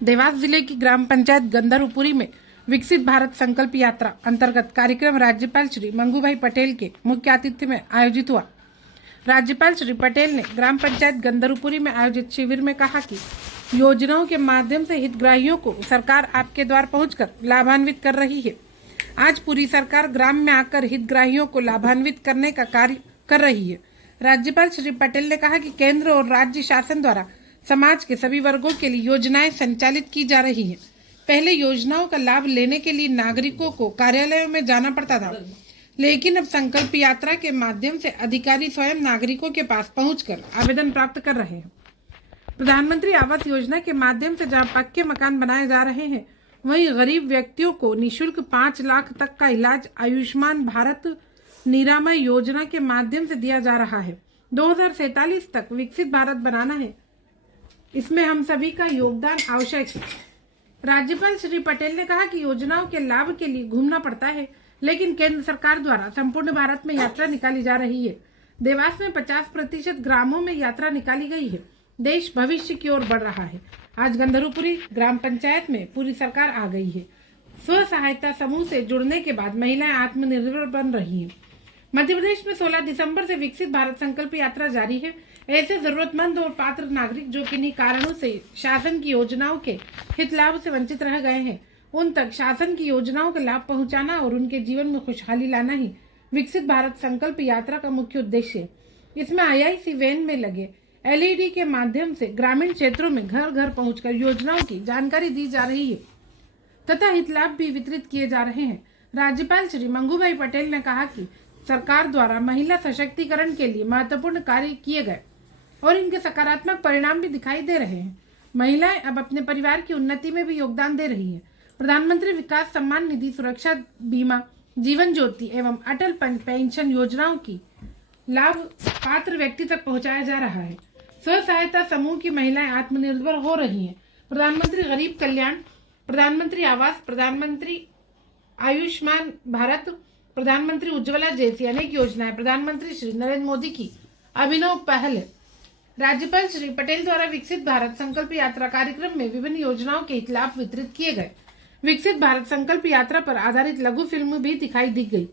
देवास जिले की ग्राम पंचायत गंधर्वपुरी में विकसित भारत संकल्प यात्रा अंतर्गत कार्यक्रम राज्यपाल श्री मंगूभाई पटेल के मुख्य आतिथ्य में आयोजित हुआ। राज्यपाल श्री पटेल ने ग्राम पंचायत गंधर्वपुरी में आयोजित शिविर में कहा कि योजनाओं के माध्यम से हितग्राहियों को सरकार आपके द्वार पहुंचकर लाभान्वित कर रही है। आज पूरी सरकार ग्राम में आकर हितग्राहियों को लाभान्वित करने का कार्य कर रही है। राज्यपाल श्री पटेल ने कहा कि केंद्र और राज्य शासन द्वारा समाज के सभी वर्गों के लिए योजनाएं संचालित की जा रही हैं। पहले योजनाओं का लाभ लेने के लिए नागरिकों को कार्यालयों में जाना पड़ता था, लेकिन अब संकल्प यात्रा के माध्यम से अधिकारी स्वयं नागरिकों के पास पहुंचकर आवेदन प्राप्त कर रहे हैं। प्रधानमंत्री आवास योजना के माध्यम से जहां पक्के मकान बनाए जा रहे हैं, वहीं गरीब व्यक्तियों को निःशुल्क 5 लाख तक का इलाज आयुष्मान भारत निरामय योजना के माध्यम से दिया जा रहा है। 2047 तक विकसित भारत बनाना है, इसमें हम सभी का योगदान आवश्यक है। राज्यपाल श्री पटेल ने कहा कि योजनाओं के लाभ के लिए घूमना पड़ता है, लेकिन केंद्र सरकार द्वारा संपूर्ण भारत में यात्रा निकाली जा रही है। देवास में 50% ग्रामों में यात्रा निकाली गई है। देश भविष्य की ओर बढ़ रहा है। आज गंधर्वपुरी ग्राम पंचायत में पूरी सरकार आ गई है। स्व सहायता समूह से जुड़ने के बाद महिलाएं आत्मनिर्भर बन रही हैं। मध्य प्रदेश में 16 दिसंबर से विकसित भारत संकल्प यात्रा जारी है। ऐसे जरूरतमंद और पात्र नागरिक जो किन्हीं कारणों से शासन की योजनाओं के हित लाभ से वंचित रह गए हैं, उन तक शासन की योजनाओं का लाभ पहुंचाना और उनके जीवन में खुशहाली लाना ही विकसित भारत संकल्प यात्रा का मुख्य उद्देश्य है। इसमें आईआईसी वैन में लगे एलईडी के माध्यम से ग्रामीण क्षेत्रों में घर घर पहुंचकर योजनाओं की जानकारी दी जा रही है तथा हित लाभ भी वितरित किए जा रहे हैं। राज्यपाल श्री मंगूभाई पटेल ने कहा कि सरकार द्वारा महिला सशक्तिकरण के लिए महत्वपूर्ण कार्य किए गए और इनके सकारात्मक परिणाम भी दिखाई दे रहे हैं। महिलाएं अब अपने परिवार की उन्नति में भी योगदान दे रही हैं। प्रधानमंत्री विकास सम्मान निधि, सुरक्षा बीमा, जीवन ज्योति एवं अटल पेंशन योजनाओं की लाभ पात्र व्यक्ति तक पहुंचाया जा रहा है। स्व सहायता समूह की महिलाएं आत्मनिर्भर हो रही हैं। प्रधानमंत्री गरीब कल्याण, प्रधानमंत्री आवास, प्रधानमंत्री आयुष्मान भारत, प्रधानमंत्री उज्ज्वला जैसी अनेक योजनाएं प्रधानमंत्री श्री नरेंद्र मोदी की अभिनव पहल है। राज्यपाल श्री पटेल द्वारा विकसित भारत संकल्प यात्रा कार्यक्रम में विभिन्न योजनाओं के हित लाभ वितरित किए गए। विकसित भारत संकल्प यात्रा पर आधारित लघु फिल्म भी दिखाई दी गई।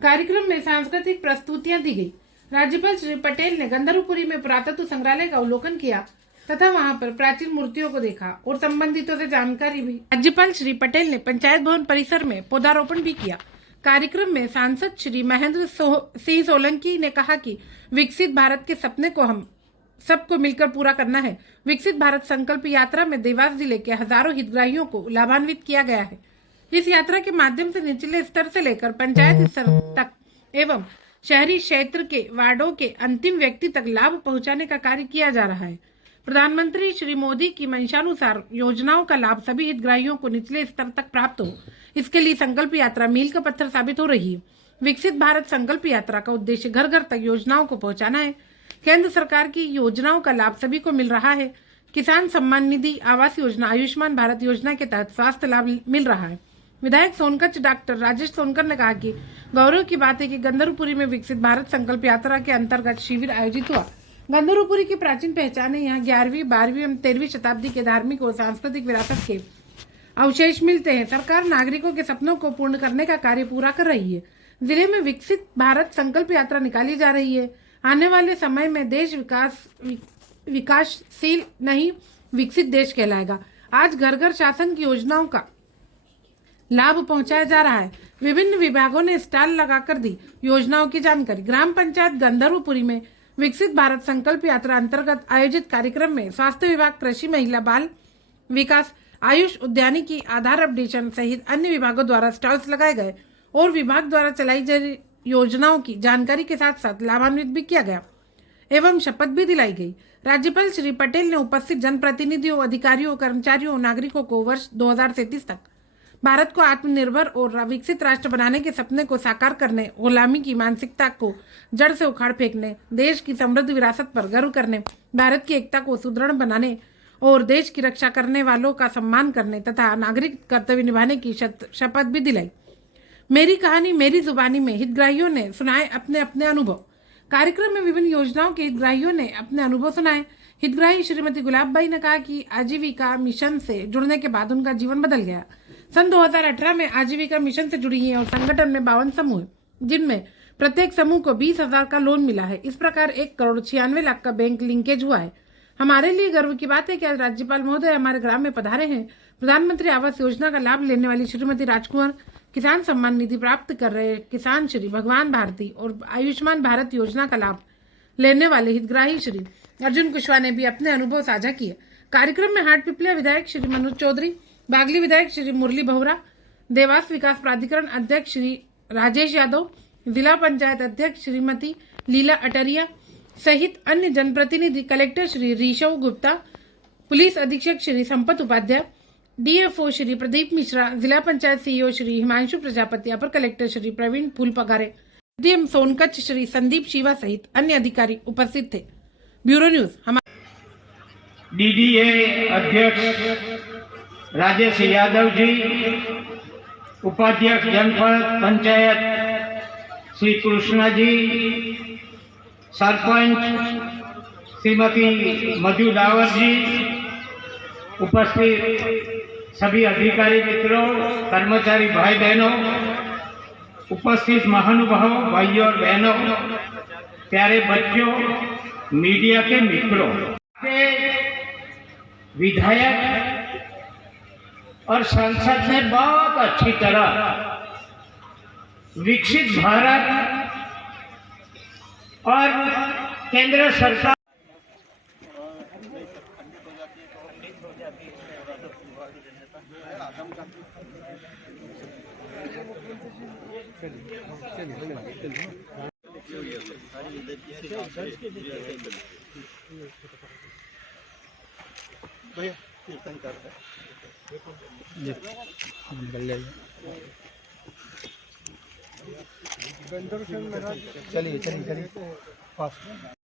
कार्यक्रम में सांस्कृतिक प्रस्तुतियां दी गई। राज्यपाल श्री पटेल ने गंधर्वपुरी में पुरातत्व संग्रहालय का अवलोकन किया तथा वहां पर प्राचीन मूर्तियों को देखा और संबंधितों से जानकारी भी। राज्यपाल श्री पटेल ने पंचायत भवन परिसर में पौधारोपण भी किया। कार्यक्रम में सांसद श्री महेंद्र सिंह सोलंकी ने कहा कि विकसित भारत के सपने को हम सबको मिलकर पूरा करना है। विकसित भारत संकल्प यात्रा में देवास जिले के हजारों हितग्राहियों को लाभान्वित किया गया है। इस यात्रा के माध्यम से निचले स्तर से लेकर पंचायत स्तर तक एवं शहरी क्षेत्र के वार्डों के अंतिम व्यक्ति तक लाभ पहुंचाने का कार्य किया जा रहा है। प्रधानमंत्री श्री मोदी की मंशानुसार योजनाओं का लाभ सभी हितग्राहियों को निचले स्तर तक प्राप्त हो, इसके लिए संकल्प यात्रा मील का पत्थर साबित हो रही है। विकसित भारत संकल्प यात्रा का उद्देश्य घर घर तक योजनाओं को पहुंचाना है। केंद्र सरकार की योजनाओं का लाभ सभी को मिल रहा है। किसान सम्मान निधि, आवास योजना, आयुष्मान भारत योजना के तहत स्वास्थ्य लाभ मिल रहा है। विधायक सोनकच्छ डॉक्टर राजेश सोनकर ने कहा कि गौरव की बात है कि गंधर्वपुरी में विकसित भारत संकल्प यात्रा के अंतर्गत शिविर आयोजित हुआ। गंधर्वपुरी की प्राचीन पहचान है। यहाँ 11वीं, 12वीं एवं 13वीं शताब्दी के धार्मिक और सांस्कृतिक विरासत के अवशेष मिलते हैं। सरकार नागरिकों के सपनों को पूर्ण करने का कार्य पूरा कर रही है। जिले में विकसित भारत संकल्प यात्रा निकाली जा रही है। आने वाले समय में देश विकासशील नहीं, विकसित देश कहलाएगा। आज घर घर शासन की योजनाओं का लाभ पहुंचाया जा रहा है। विभिन्न विभागों ने स्टॉल लगाकर दी योजनाओं की जानकारी। ग्राम पंचायत गंधर्वपुरी में विकसित भारत संकल्प यात्रा अंतर्गत आयोजित कार्यक्रम में स्वास्थ्य विभाग, कृषि, महिला बाल विकास, आयुष, उद्यानिकी, आधार अपडेशन सहित अन्य विभागों द्वारा स्टॉल्स लगाए गए और विभाग द्वारा चलाई जा रही योजनाओं की जानकारी के साथ साथ लाभान्वित भी किया गया एवं शपथ भी दिलाई गई। राज्यपाल श्री पटेल ने उपस्थित जनप्रतिनिधियों, अधिकारियों, कर्मचारियों और नागरिकों को वर्ष 2037 तक भारत को आत्मनिर्भर और विकसित राष्ट्र बनाने के सपने को साकार करने, गुलामी की मानसिकता को जड़ से उखाड़ फेंकने, देश की समृद्ध विरासत पर गर्व करने, भारत की एकता को सुदृढ़ बनाने और देश की रक्षा करने वालों का सम्मान करने तथा नागरिक कर्तव्य निभाने की शपथ भी दिलाई। मेरी कहानी मेरी जुबानी में हितग्राहियों ने सुनाए अपने अपने अनुभव। कार्यक्रम में विभिन्न योजनाओं के हितग्राहियों ने अपने अनुभव सुनाए। हितग्राही श्रीमती गुलाबबाई ने कहा कि आजीविका मिशन से जुड़ने के बाद उनका जीवन बदल गया। सन 2018 में आजीविका मिशन से जुड़ी हैं और संगठन में 52 समूह हैं, जिनमें प्रत्येक समूह को 20,000 का लोन मिला है। इस प्रकार 1,96,00,000 का बैंक लिंकेज हुआ है। हमारे लिए गर्व की बात है कि आज राज्यपाल महोदय हमारे ग्राम में पधारे हैं। प्रधानमंत्री आवास योजना का लाभ लेने वाली श्रीमती राजकुंवर, किसान सम्मान निधि प्राप्त कर रहे किसान श्री भगवान भारती और आयुष्मान भारत योजना का लाभ लेने वाले हितग्राही श्री अर्जुन कुशवाहा ने भी अपने अनुभव साझा किए। कार्यक्रम में हाटपिपलिया विधायक श्री मनोज चौधरी, बागली विधायक श्री मुरली बहुरा, देवास विकास प्राधिकरण अध्यक्ष श्री राजेश यादव, जिला पंचायत अध्यक्ष श्रीमती लीला अटरिया सहित अन्य जनप्रतिनिधि, कलेक्टर श्री ऋषभ गुप्ता, पुलिस अधीक्षक श्री संपत उपाध्याय, डीएफओ श्री प्रदीप मिश्रा, जिला पंचायत सीईओ श्री हिमांशु प्रजापति, अपर कलेक्टर श्री प्रवीण फूलपगारे, डीएम सोनकच्छ श्री संदीप शिवा सहित अन्य अधिकारी उपस्थित थे। Bureau news. डीडीए अध्यक्ष राजेश यादव जी, उपाध्यक्ष जनपद पंचायत श्री कृष्णा जी, सरपंच श्रीमती मधु डावर जी, उपस्थित सभी अधिकारी मित्रों, कर्मचारी भाई बहनों, उपस्थित महानुभाव भाइयों और बहनों, प्यारे बच्चों, मीडिया के मित्रों, विधायक और संसद ने बहुत अच्छी तरह विकसित भारत और केंद्र सरकार भैया कीर्तन कर रहे चलिए चलिए चलिए पास